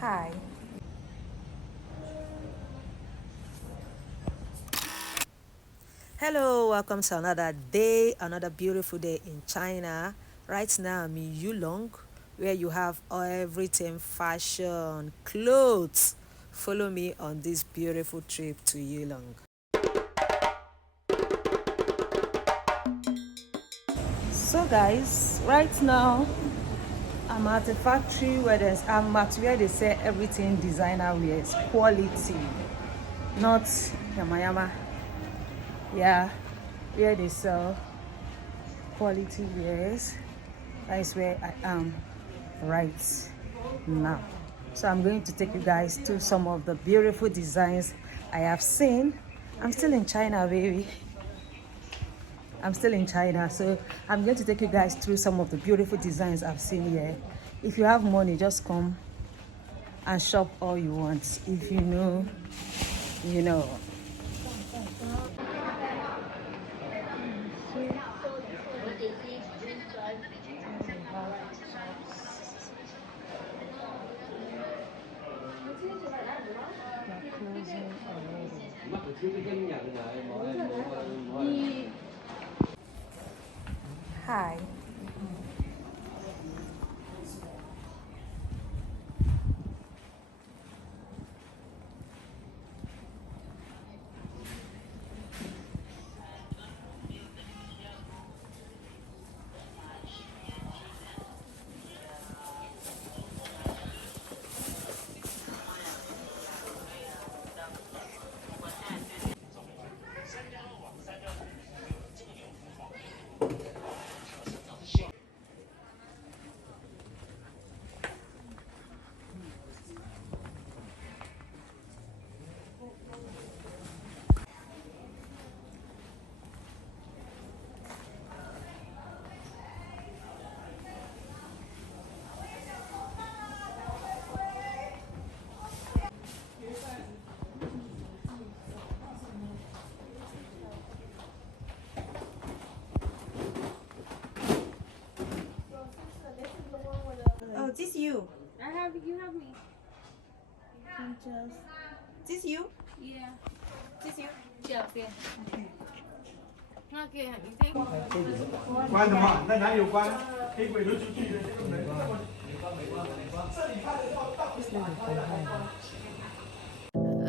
Hi. Hello, welcome to another day, another beautiful day in China. Right now I'm in Yulong, where you have everything fashion, clothes. Follow me on this beautiful trip to Yulong. So guys, right now I'm at a factory I'm at where they sell everything designer wears, quality, not yama yama. Yeah, where they sell quality wears. That is where I am right now. So I'm going to take you guys to some of the beautiful designs I have seen. I'm still in China, baby. I'm still in China, so I'm going to take you guys through some of the beautiful designs I've seen here. If you have money, just come and shop all you want. If you know, you know. Hi. Oh, this you. You have me. This you. Yeah. This you. Yeah, okay. Okay, honey. Thank you. 关什么？那哪里有关？黑鬼都出去了，这个门。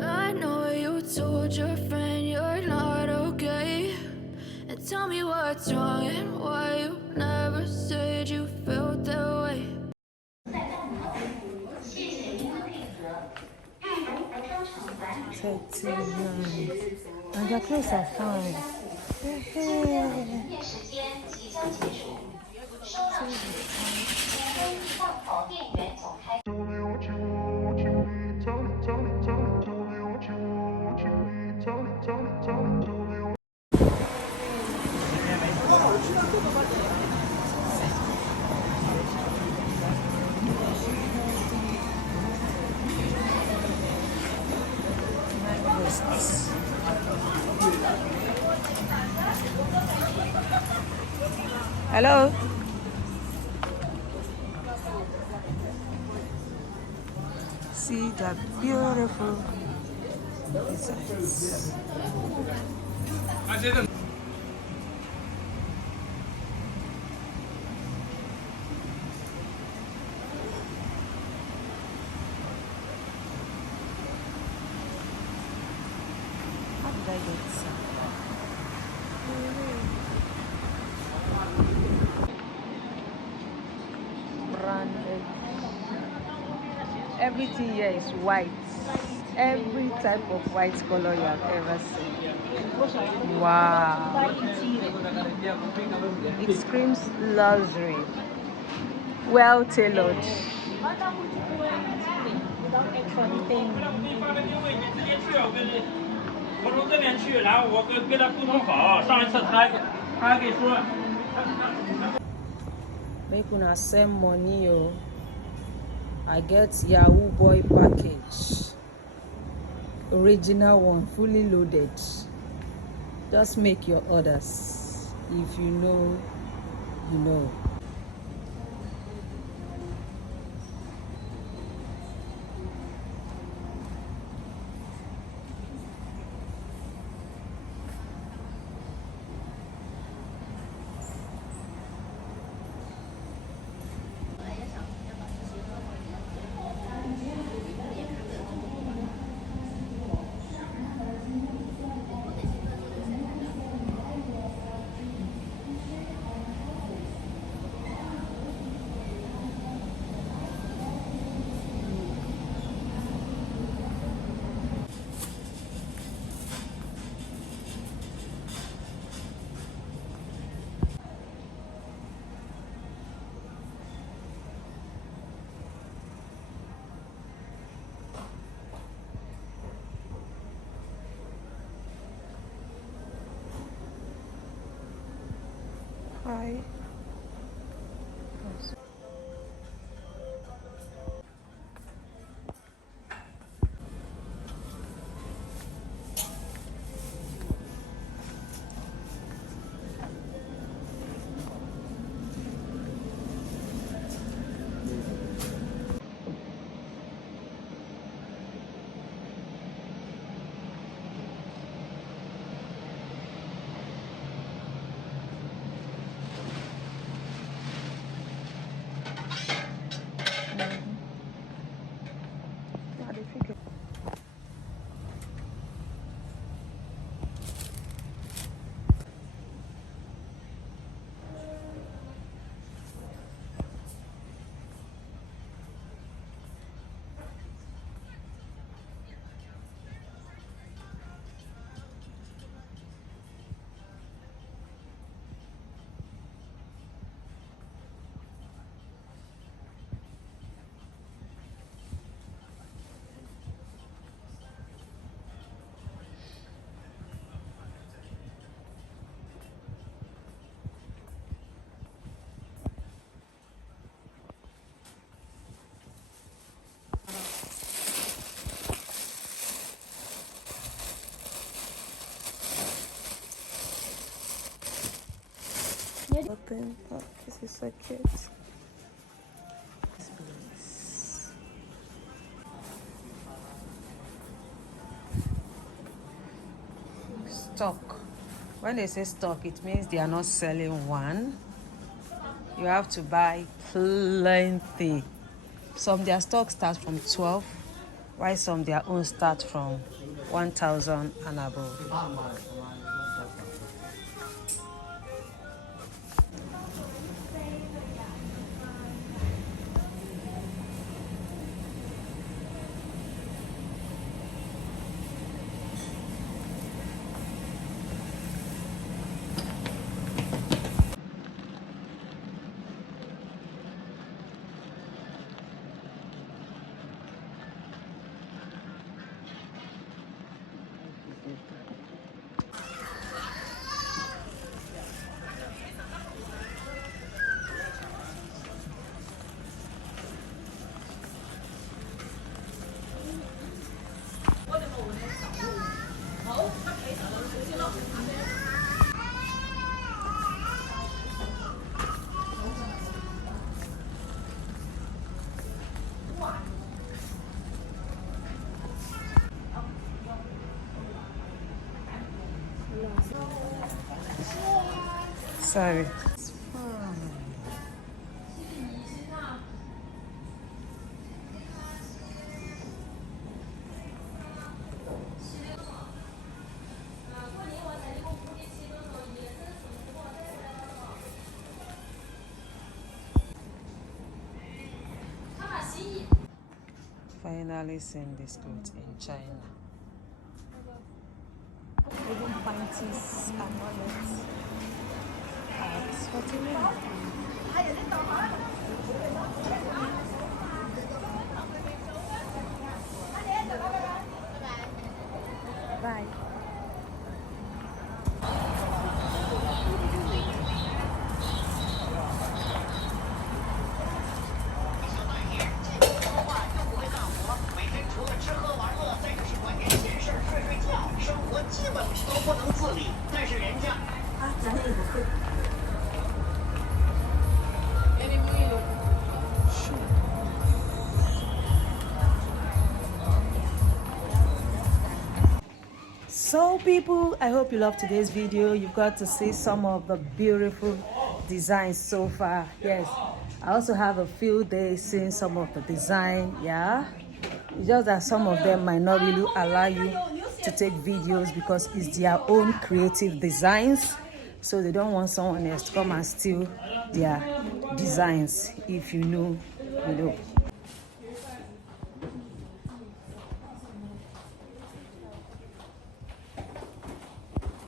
I know you told your friend you're not okay. And tell me what's wrong and why you never said you felt that way. And their clothes are fine. Hello. See the beautiful designs. How did I get some? Branded. Everything here is white. Every type of white color you have ever seen. Wow. It screams luxury. Well tailored. Make una send money, oh. I get Yahoo Boy package. Original one, fully loaded. Just make your orders. If you know, you know. thing. Oh, this is so cute. This place. Stock. When they say stock, it means they are not selling one. You have to buy plenty. Some their stock starts from 12, while some their own start from 1,000 and above. Sorry. Finally seeing this clothes in China. Even panties and wallets at 40 million. Bye. So people, I hope you love today's video. You've got to see some of the beautiful designs so far. Yes, I also have a few days seeing some of the design. Yeah, it's just that some of them might not really allow you to take videos because it's their own creative designs, so they don't want someone else to come and steal their designs. If you know, you know.